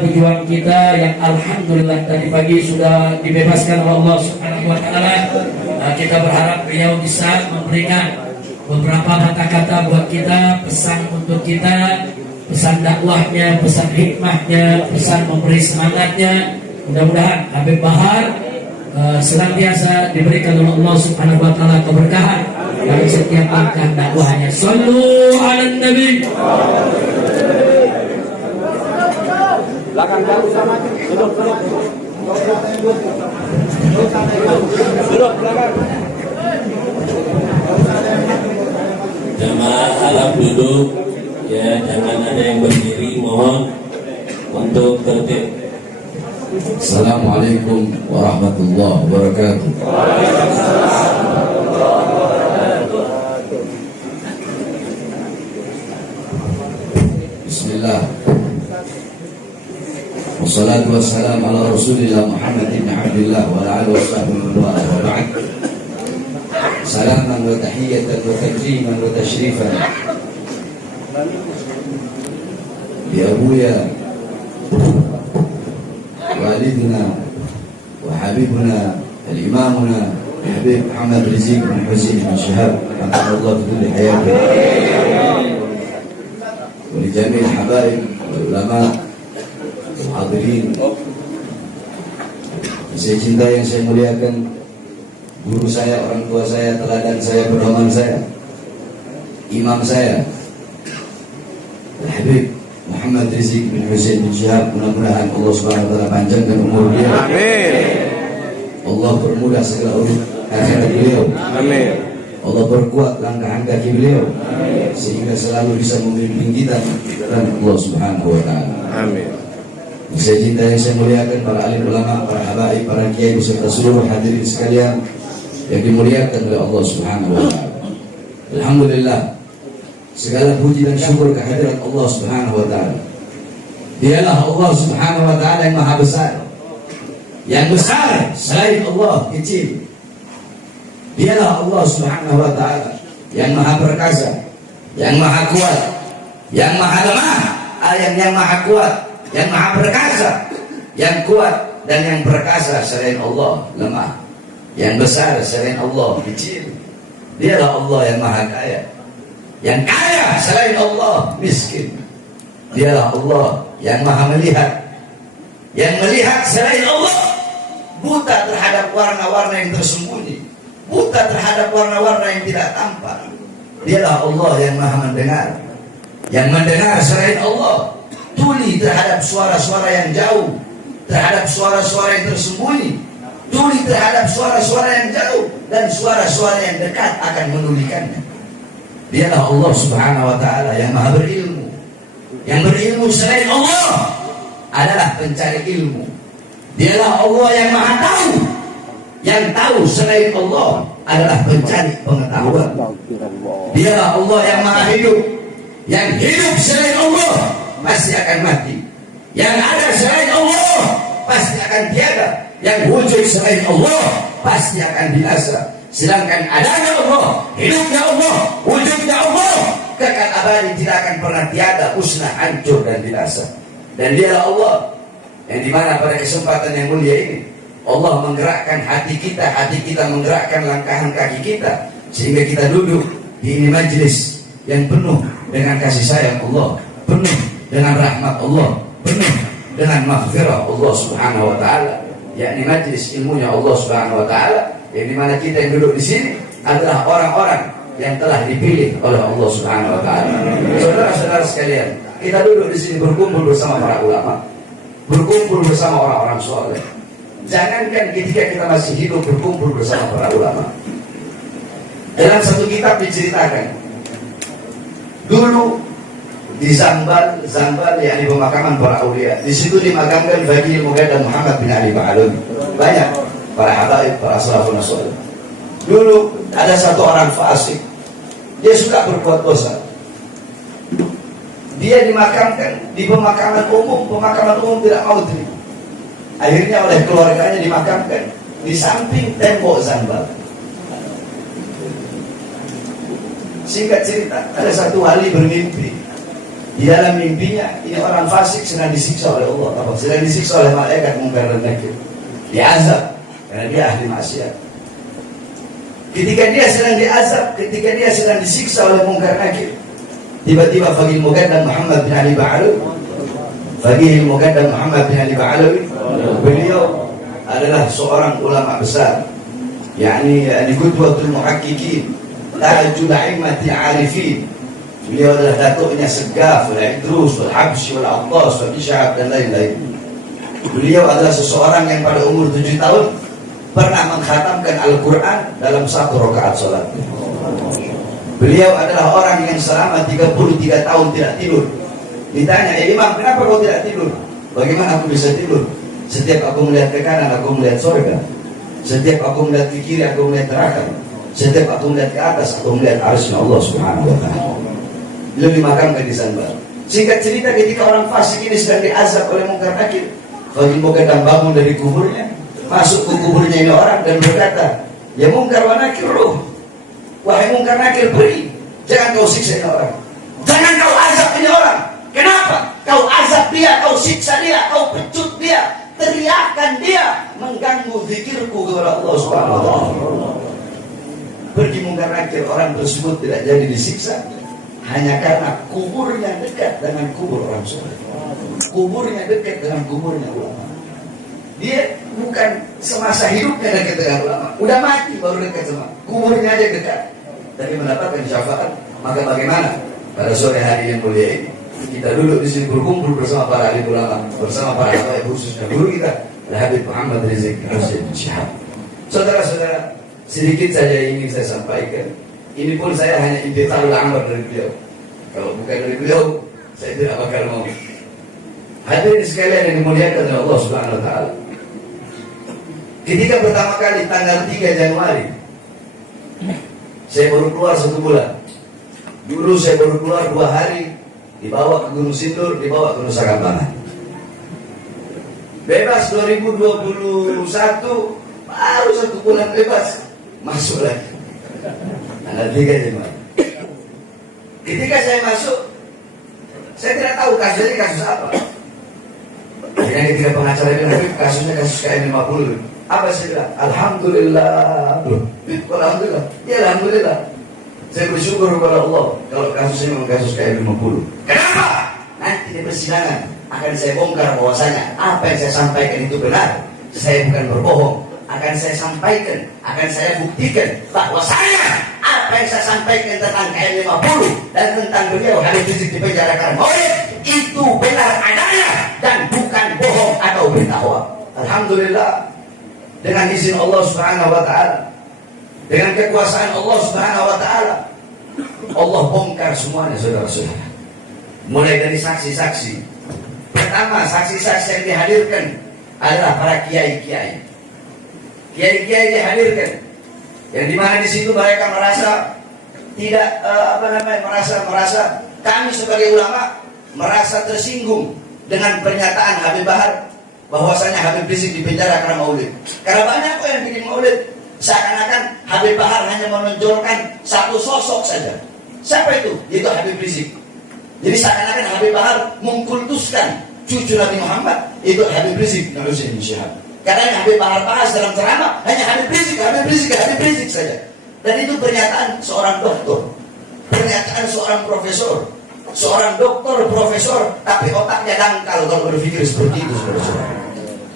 Tujuan kita yang alhamdulillah tadi pagi sudah dibebaskan oleh Allah Subhanahu wa taala. Kita berharap beliau bisa memberikan beberapa kata-kata buat kita, pesan untuk kita, pesan dakwahnya, pesan hikmahnya, pesan memberi semangatnya. Mudah-mudahan Habib Bahar senantiasa diberikan oleh Allah Subhanahu wa taala keberkahan dalam setiap langkah dakwahnya. Shallu 'alan nabi. Belakang jauh sama duduk belakang. Jamaah harap duduk ya, jangan ada yang berdiri, mohon untuk tertib. Assalamualaikum warahmatullahi wabarakatuh. Bismillah. Wassalatu wassalamu ala Rasulillah Muhammad ibn Abdullah wa ala alihi washabbihi wa ba'd. Salaman wa tahiyatan wa takriman wa tashrifan li abuya walidina wa habibuna al-imamuna Habib Muhammad Rizieq bin Husain bin Shihab rahimahullah fi kulli hayati wa li jami'il habaib wal ulama hadirin. Saya cinta yang saya muliakan, guru saya, orang tua saya, teladan saya, pedoman saya, imam saya, Habib Muhammad Rizieq bin Husain bin Shihab. Mudah-mudahan Allah Subhanahu wa taala panjangkan umur beliau. Amin. Allah permudah segala urus akhirat beliau. Amin. Allah perkuat langkah kaki beliau. Amin. Sehingga selalu bisa memimpin kita dan Allah Subhanahu wa taala. Amin. Saya cinta yang saya muliakan, para alim ulama, para habaib, para kiai beserta seluruh hadirin sekalian yang dimuliakan oleh Allah Subhanahu wa taala. Alhamdulillah, segala puji dan syukur kehadirat Allah Subhanahu wa taala. Dialah Allah Subhanahu wa taala yang maha besar. Yang besar selain Allah kecil. Dialah Allah Subhanahu wa taala yang maha perkasa, yang maha kuat, yang maha lemah, yang maha kuat, yang maha perkasa, yang kuat dan yang perkasa selain Allah lemah, yang besar selain Allah kecil. Dialah Allah yang maha kaya, yang kaya selain Allah miskin. Dialah Allah yang maha melihat, yang melihat selain Allah buta terhadap warna-warna yang tersembunyi, buta terhadap warna-warna yang tidak tampak. Dialah Allah yang maha mendengar, yang mendengar selain Allah tuli terhadap suara-suara yang jauh, terhadap suara-suara yang tersembunyi, tuli terhadap suara-suara yang jauh, dan suara-suara yang dekat akan menulikannya. Dialah Allah Subhanahu wa taala yang maha berilmu. Yang berilmu selain Allah adalah pencari ilmu. Dialah Allah yang maha tahu. Yang tahu selain Allah adalah pencari pengetahuan. Dialah Allah yang maha hidup. Yang hidup selain Allah pasti akan mati. Yang ada selain Allah pasti akan tiada. Yang wujud selain Allah pasti akan binasa. Sedangkan adanya Allah, hidupnya Allah, wujudnya Allah, kekal abadi, tidak akan pernah tiada, musnah, hancur dan binasa. Dan dialah Allah yang dimana pada kesempatan yang mulia ini Allah menggerakkan hati kita menggerakkan langkahan kaki kita, sehingga kita duduk di ini majlis yang penuh dengan kasih sayang Allah, penuh dengan rahmat Allah, penuh dengan maghfirah Allah Subhanahu wa taala, yakni majlis ilmunya Allah Subhanahu wa taala, yang dimana kita yang duduk di sini adalah orang-orang yang telah dipilih oleh Allah Subhanahu wa taala. Saudara-saudara sekalian, kita duduk di sini berkumpul bersama para ulama, berkumpul bersama orang-orang soleh. Jangankan ketika kita masih hidup berkumpul bersama para ulama. Dalam satu kitab diceritakan, dulu di Zambal yakni pemakaman para aulia, di situ dimakamkan Bagi Mugaddam Muhammad bin Ali Ba'alun. Banyak para habaib, para salafun salih. Dulu ada satu orang fasik, dia suka berbuat dosa. Dia dimakamkan di pemakaman umum tidak mau terima. Akhirnya oleh keluarganya dimakamkan di samping tembok Zambal. Singkat cerita, ada satu wali bermimpi Di dalam mimpinya ini orang fasik sedang disiksa oleh Allah, sedang disiksa oleh malaikat Munkar dan Nakir, diazab karena dia ahli maksiat. Ketika dia sedang diazab, ketika dia sedang disiksa oleh Munkar Nakir, tiba-tiba Faqih Muqaddam Muhammad bin Ali Ba'alawi, Faqih Muqaddam Muhammad bin Ali Ba'alawi, beliau adalah seorang ulama besar, yakni qudwatul muhaqqiqin, tahajjul a'immatil 'arifin. Beliau adalah datuknya Segaf, Al-Idrus, Al-Habsyi, Al-Attas, Al-Ish'ab dan lain-lain. Beliau adalah seseorang yang pada umur 7 tahun pernah mengkhatamkan Al-Quran dalam 1 rakaat salat. Beliau adalah orang yang selama 33 tahun tidak tidur. Ditanya, Imam, kenapa kau tidak tidur? Bagaimana aku bisa tidur? Setiap aku melihat ke kanan, aku melihat surga. Setiap aku melihat ke kiri, aku melihat neraka. Setiap aku melihat ke atas, aku melihat arsy Allah Subhanahu wa ta'ala. Beliau dimakamkan di sana. Singkat cerita, ketika orang fasik ini sedang diazab oleh Munkar Nakir, Faqih Muqaddam bangun dari kuburnya, masuk ke kuburnya ini orang dan berkata, ya Munkar wa Nakir, wahai Munkar Nakir, beri, jangan kau siksa ini orang, jangan kau azab ini orang. Kenapa? Kau azab dia, kau siksa dia, kau pecut dia, teriakan dia, mengganggu zikirku kepada Allah Subhanahu wa ta'ala. Pergi Munkar Nakir, orang tersebut tidak jadi disiksa hanya karena kuburnya dekat dengan kubur orang soleh, kuburnya dekat dengan kuburnya ulama. Dia bukan semasa hidupnya dekat dengan ulama, udah mati baru dekat sama kuburnya aja dekat, tapi mendapatkan syafaat. Maka bagaimana pada sore hari yang mulia ini kita duduk di sini berkumpul bersama para alim ulama, bersama para habaib, khususnya guru kita Habib Muhammad Rizik Hussein Syihab. Saudara-saudara, sedikit saja yang ingin saya sampaikan. Ini pun saya hanya intiqalul amr dari beliau. Kalau bukan dari beliau, saya tidak bakal mau. Hadirin sekalian yang dimuliakan oleh Allah Subhanahu wa ta'ala. Ketika pertama kali tanggal 3 Januari, saya baru keluar 1 bulan. Dulu saya baru keluar 2 hari, dibawa ke Gunung Sindur, dibawa ke Nusa Kambangan. Bebas 2021, baru 1 bulan bebas, masuk lagi. Tanggal 3 Januari. Ketika saya masuk, saya tidak tahu kasusnya kasus apa. Yang ketika pengacara bilang, kasusnya kasus KM50. Apa saya bilang? Alhamdulillah. Alhamdulillah. Ya Alhamdulillah. Saya bersyukur kepada Allah kalau kasusnya memang kasus KM50. Kenapa? Nanti di persidangan akan saya bongkar bahwasanya apa yang saya sampaikan itu benar. Saya bukan berbohong. Akan saya sampaikan, akan saya buktikan bahwa apa yang saya sampaikan tentang KM50 dan tentang beliau Habib Rizik dipenjarakan Maulid itu benar adanya dan bukan bohong atau berita hoax. Alhamdulillah, dengan izin Allah Subhanahu wa ta'ala, dengan kekuasaan Allah Subhanahu wa ta'ala, Allah bongkar semuanya, saudara-saudara. Mulai dari saksi-saksi. Pertama, saksi-saksi yang dihadirkan adalah para kiai-kiai. Kiai-kiai dihadirkan, yang dimana di situ mereka merasa tidak merasa kami sebagai ulama merasa tersinggung dengan pernyataan Habib Bahar bahwasanya Habib Rizik dipenjara karena maulid. Karena banyak kok yang bikin maulid, seakan-akan Habib Bahar hanya menonjolkan satu sosok saja. Siapa itu? Yaitu Habib Rizik. Jadi seakan-akan Habib Bahar mengkultuskan cucu Nabi Muhammad, itu Habib Rizik Hussein Syihab. Karena yang Habib Bahar bahas dalam ceramah hanya Habib Rizik, Habib Rizik, Habib Rizik saja. Dan itu pernyataan seorang doktor, pernyataan seorang profesor, seorang doktor, profesor, tapi otaknya dangkal kalau berpikir seperti itu, saudara-saudara.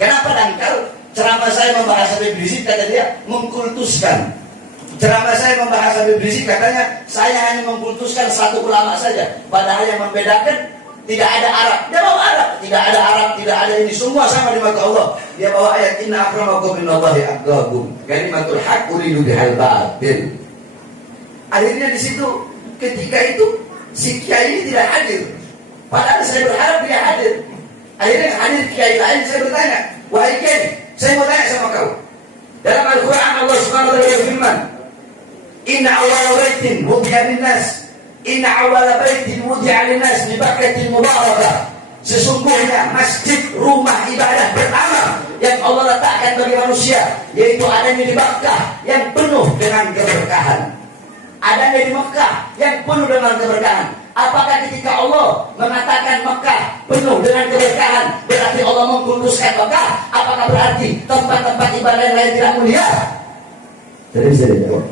Kenapa dangkal? Ceramah saya membahas Habib Rizik, kata dia, mengkultuskan. Ceramah saya membahas Habib Rizik, katanya, saya hanya mengkultuskan satu ulama saja. Padahal yang membedakan, tidak ada Arab. Dia bawa Arab. Tidak ada Arab, tidak ada ini. Semua sama di mata Allah. Dia bawa ayat, Inna akramakum minallahi atqakum. Kalimatul haq uridu bihal batil. Akhirnya di situ, ketika itu, si kiai ini tidak hadir. Padahal saya berharap dia hadir. Akhirnya hadir kiai lain, saya bertanya, wahai kiai, saya mau tanya sama kau. Dalam Al-Quran Allah Subhanahu wa ta'ala firman, Inna awwala baitin wudi'a linnas, Inna awwala baitin wudi'a linnas bi Bakkatil Mubarakah. Sesungguhnya masjid rumah ibadah pertama yang Allah letakkan bagi manusia, yaitu adanya di Makkah yang penuh dengan keberkahan. Adanya di Mekah yang penuh dengan keberkahan. Apakah ketika Allah mengatakan Mekah penuh dengan keberkahan berarti Allah mengkuduskan Mekah? Apakah berarti tempat-tempat ibadah yang lain tidak mulia? Jadi bisa dijawab.